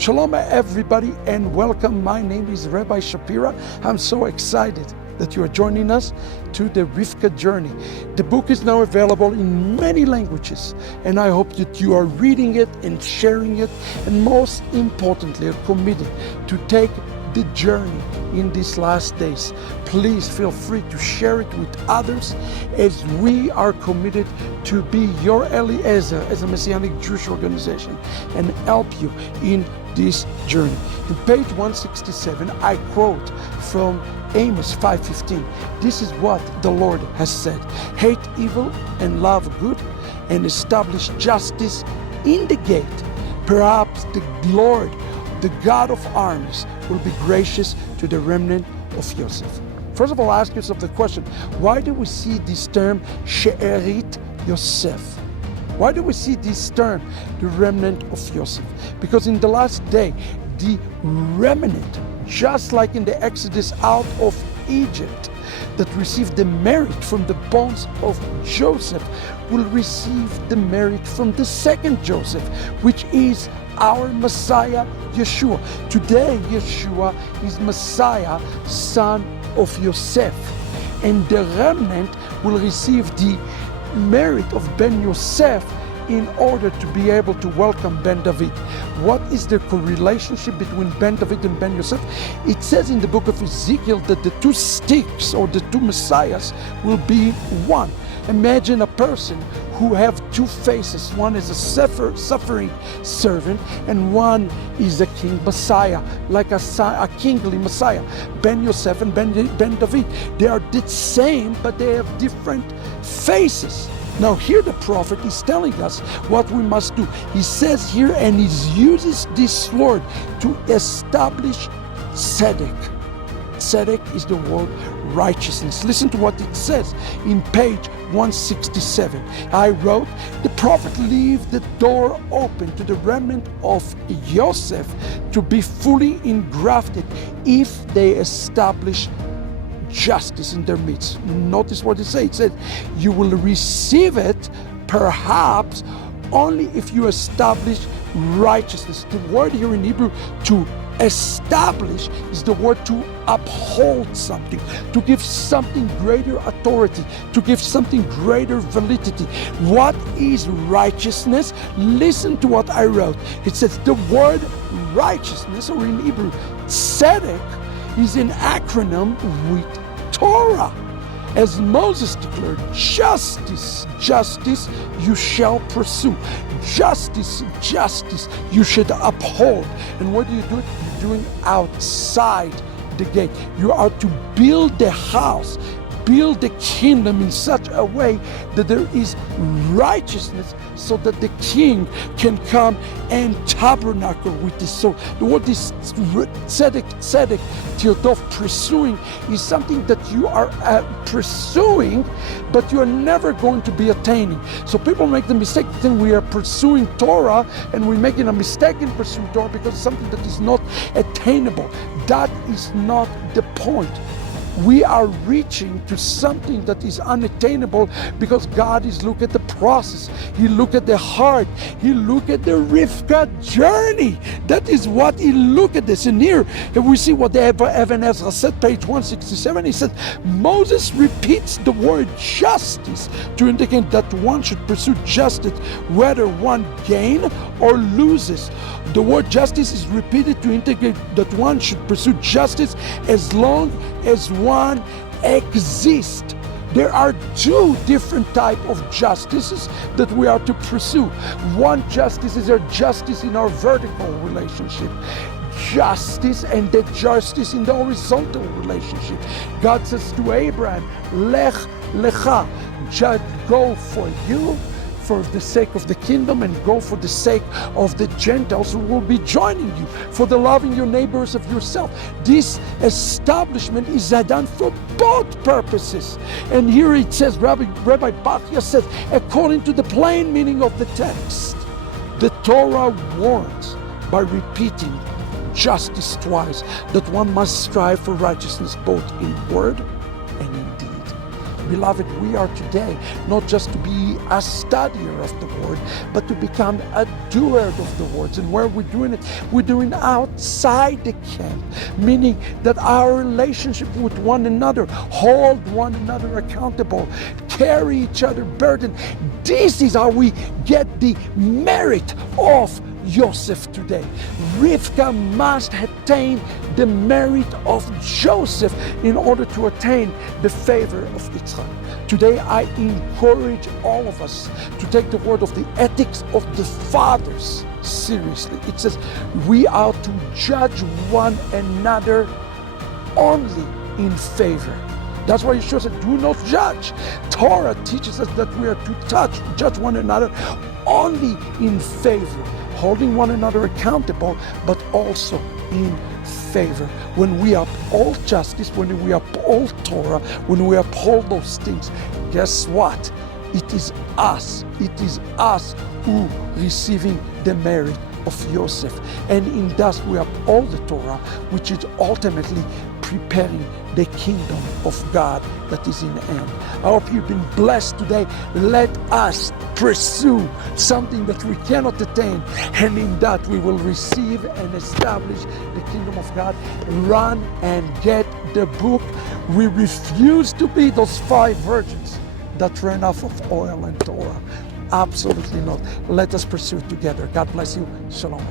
Shalom everybody and welcome. My name is Rabbi Shapira. I'm so excited that you are joining us to the Rivka journey. The book is now available in many languages, and I hope that you are reading it and sharing it, and most importantly are committed to take the journey in these last days. Please feel free to share it with others, as we are committed to be your Eliezer as a Messianic Jewish organization and help you in this journey. In page 167, I quote from Amos 5:15. This is what the Lord has said: hate evil and love good, and establish justice in the gate. Perhaps the Lord, the God of armies, will be gracious to the remnant of Yosef. First of all, ask yourself the question: why do we see this term She'erit Yosef? Why do we see this term, the remnant of Yosef? Because in the last day, the remnant, just like in the Exodus out of Egypt, that received the merit from the bones of Joseph, will receive the merit from the second Joseph, which is our Messiah, Yeshua. Today, Yeshua is Messiah, son of Yosef. And the remnant will receive the merit of Ben Yosef in order to be able to welcome Ben David. What is the relationship between Ben David and Ben Yosef? It says in the book of Ezekiel that the two sticks, or the two messiahs, will be one. Imagine a person who have two faces. One is a suffering servant, and one is a king messiah, like a kingly messiah. Ben Yosef and Ben David, they are the same, but they have different faces. Now here the prophet is telling us what we must do. He says here, and he uses this word to establish tzedek. Tzedek is the word righteousness. Listen to what it says in page 167. I wrote, the prophet leave the door open to the remnant of Yosef to be fully engrafted if they establish justice in their midst. Notice what it says. It says, you will receive it perhaps only if you establish righteousness. The word here in Hebrew, to establish, is the word to uphold something, to give something greater authority, to give something greater validity. What is righteousness? Listen to what I wrote. It says the word righteousness, or in Hebrew, tzedek, is an acronym with Torah. As Moses declared, justice, justice you shall pursue. Justice, justice you should uphold. And what do you do? You're doing outside the gate. You are to build the house, build the kingdom in such a way that there is righteousness, so that the king can come and tabernacle with this. So the word is tzedek, Theodov, pursuing, is something that you are pursuing, but you are never going to be attaining. So people make the mistake to think we are pursuing Torah, and we're making a mistake in pursuing Torah because it's something that is not attainable. That is not the point. We are reaching to something that is unattainable because God is looking at the process. He look at the heart. He look at the Rivka journey. That is what he look at this. And here we see what the Even Ezra said, page 167. He said, Moses repeats the word justice to indicate that one should pursue justice whether one gain or loses. The word justice is repeated to indicate that one should pursue justice as long as one exists. There are two different types of justices that we are to pursue. One justice is our justice in our vertical relationship. Justice, and the justice in the horizontal relationship. God says to Abraham, Lech lecha, go for you, for the sake of the kingdom, and go for the sake of the Gentiles who will be joining you, for the loving your neighbors of yourself. This establishment is done for both purposes. And here it says, Rabbi Bachya says, according to the plain meaning of the text, the Torah warns by repeating justice twice that one must strive for righteousness both in word and in deed. Beloved, we are today not just to be a studier of the word, but to become a doer of the words. And where we're doing it, we're doing outside the camp, meaning that our relationship with one another, hold one another accountable, carry each other burden. This is how we get the merit of Joseph today. Rivka must attain the merit of Joseph in order to attain the favor of Yitzchak. Today I encourage all of us to take the word of the ethics of the fathers seriously. It says we are to judge one another only in favor. That's why Yeshua said, do not judge. Torah teaches us that we are to judge one another only in favor, holding one another accountable, but also in favor. When we uphold justice, when we uphold Torah, when we uphold those things, guess what? It is us who receiving the merit of Joseph. And in thus we uphold the Torah, which is ultimately preparing the kingdom of God that is in the end. I hope you've been blessed today. Let us pursue something that we cannot attain, and in that we will receive and establish the kingdom of God. Run and get the book. We refuse to be those 5 virgins that ran off of oil and Torah. Absolutely not. Let us pursue it together. God bless you. Shalom.